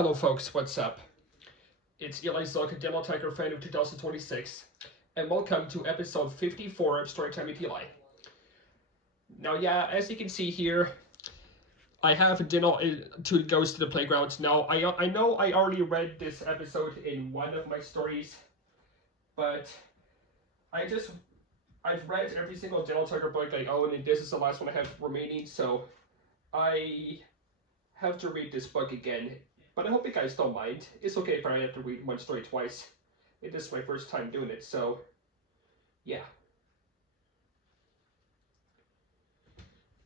Hello folks, what's up? It's Eli Zook, Demo Tiger fan of 2026, and welcome to episode 54 of Storytime with Eli. Now yeah, as you can see here, I have Dino to Goes to the Playground. Now I know I already read this episode in one of my stories, but I've read every single Dino Tiger book I own, and this is the last one I have remaining, so I have to read this book again. But I hope you guys don't mind. It's okay if I have to read one story twice. It is my first time doing it, so yeah.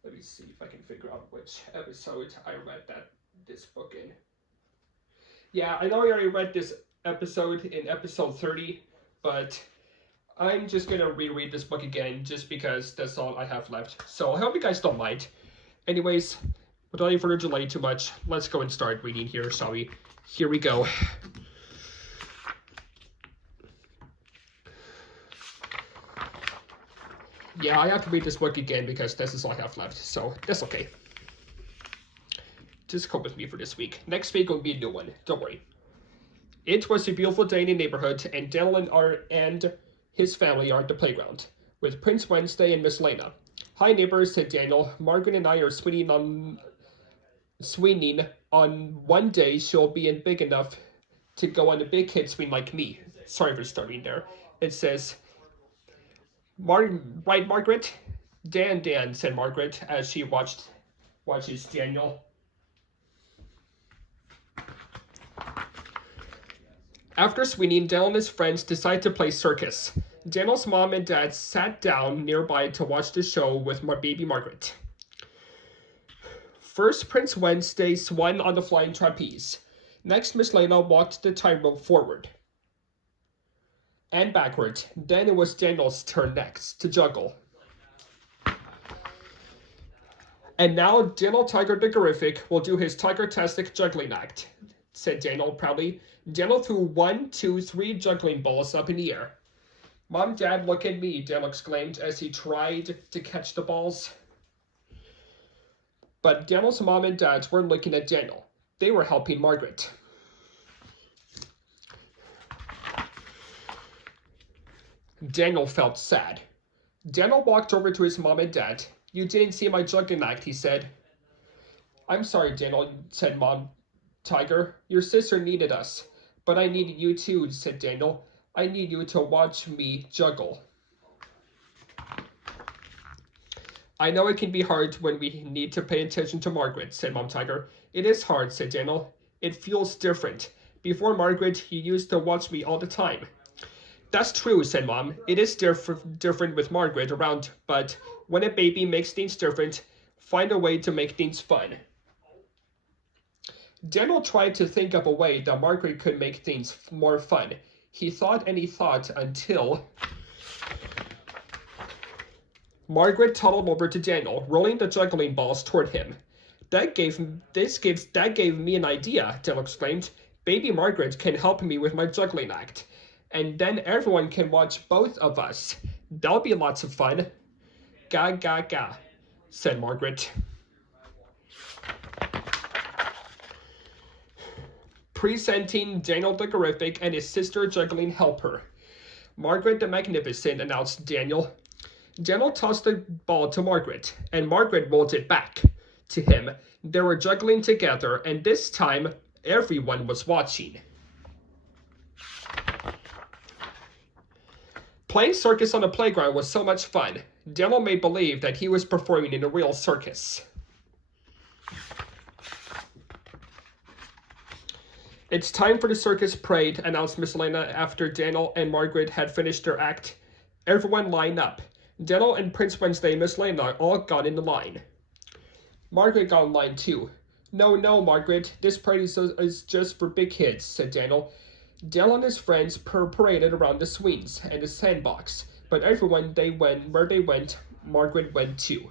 Let me see if I can figure out which episode I read this book in. Yeah, I know I already read this episode in episode 30, but I'm just gonna reread this book again just because that's all I have left. So I hope you guys don't mind. Anyways, without any further delay too much, let's go and start reading here, shall we? Here we go. Yeah, I have to read this book again because this is all I have left, so that's okay. Just cope with me for this week. Next week will be a new one, don't worry. It was a beautiful day in the neighborhood, and Dylan and his family are at the playground, with Prince Wednesday and Miss Lena. Hi neighbors, said Daniel. Margaret and I are swinging on one day she'll be big enough to go on a big kid swing like me. Sorry for starting there. It says, right, Margaret? Dan, said Margaret as she watches Daniel. After swinging, Daniel and his friends decide to play circus. Daniel's mom and dad sat down nearby to watch the show with baby Margaret. First, Prince Wednesday swung on the flying trapeze. Next, Miss Lena walked the tightrope forward and backward. Then it was Daniel's turn next to juggle. And now Daniel Tiger the Terrific will do his Tiger-tastic juggling act, said Daniel proudly. Daniel threw 1, 2, 3 juggling balls up in the air. Mom, Dad, look at me, Daniel exclaimed as he tried to catch the balls. But Daniel's mom and dad weren't looking at Daniel. They were helping Margaret. Daniel felt sad. Daniel walked over to his mom and dad. You didn't see my juggling act, he said. I'm sorry, Daniel, said Mom Tiger. Your sister needed us. But I needed you too, said Daniel. I need you to watch me juggle. I know it can be hard when we need to pay attention to Margaret, said Mom Tiger. It is hard, said Daniel. It feels different. Before Margaret, you used to watch me all the time. That's true, said Mom. It is different with Margaret around, but when a baby makes things different, find a way to make things fun. Daniel tried to think of a way that Margaret could make things more fun. He thought and he thought until Margaret toddled over to Daniel, rolling the juggling balls toward him. That gave me an idea, Daniel exclaimed. Baby Margaret can help me with my juggling act. And then everyone can watch both of us. That'll be lots of fun. Ga, ga, ga, said Margaret. Presenting Daniel the Terrific and his sister juggling helper. Margaret the Magnificent, announced Daniel. Daniel tossed the ball to Margaret, and Margaret rolled it back to him. They were juggling together, and this time, everyone was watching. Playing circus on the playground was so much fun. Daniel made believe that he was performing in a real circus. It's time for the circus parade, announced Miss Lena after Daniel and Margaret had finished their act. Everyone line up. Daniel and Prince Wednesday and Miss Lena all got in the line. Margaret got in line too. No, Margaret, this parade is just for big kids, said Daniel. Daniel and his friends paraded around the swings and the sandbox, but everyone where they went, Margaret went too.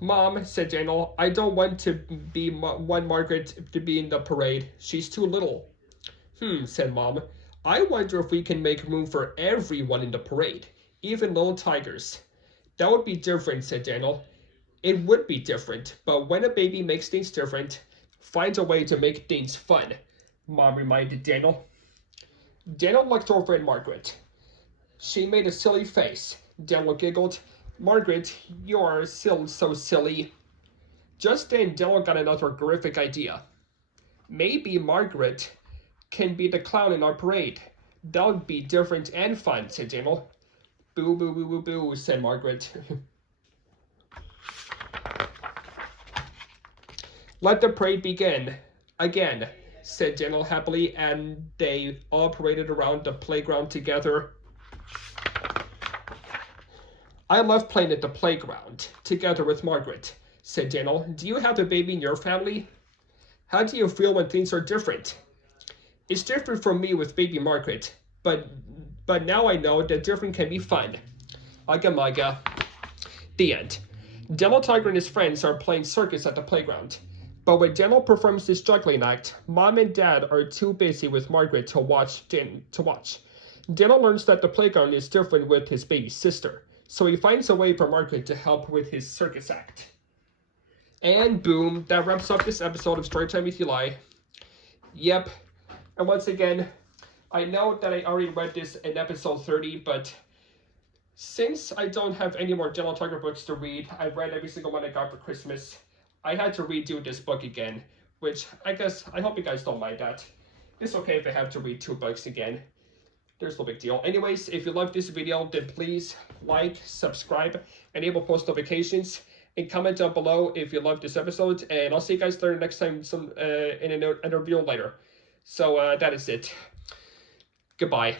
Mom, said Daniel, I don't want to be Margaret to be in the parade. She's too little. Said Mom. I wonder if we can make room for everyone in the parade, even little tigers. That would be different, said Daniel. It would be different, but when a baby makes things different, finds a way to make things fun, Mom reminded Daniel. Daniel looked over at Margaret. She made a silly face. Daniel giggled. Margaret, you're still so silly. Just then, Daniel got another horrific idea. Maybe Margaret can be the clown in our parade. That would be different and fun, said Daniel. Boo, boo, boo, boo, boo, said Margaret. Let the parade begin. Again, said Daniel happily, and they all paraded around the playground together. I love playing at the playground, together with Margaret, said Daniel. Do you have a baby in your family? How do you feel when things are different? It's different from me with baby Margaret, but now I know that different can be fun. Aga maga. The end. Daniel Tiger and his friends are playing circus at the playground. But when Daniel performs this juggling act, Mom and Dad are too busy with Margaret to watch. Daniel learns that the playground is different with his baby sister, so he finds a way for Margaret to help with his circus act. And boom, that wraps up this episode of Storytime with Eli. Yep, and once again, I know that I already read this in episode 30, but since I don't have any more Daniel Tiger books to read, I've read every single one I got for Christmas. I had to redo this book again, which I hope you guys don't mind that. It's okay if I have to read 2 books again. There's no big deal. Anyways, if you love this video, then please like, subscribe, enable post notifications, and comment down below if you love this episode. And I'll see you guys there next time in an interview later. So that is it. Goodbye.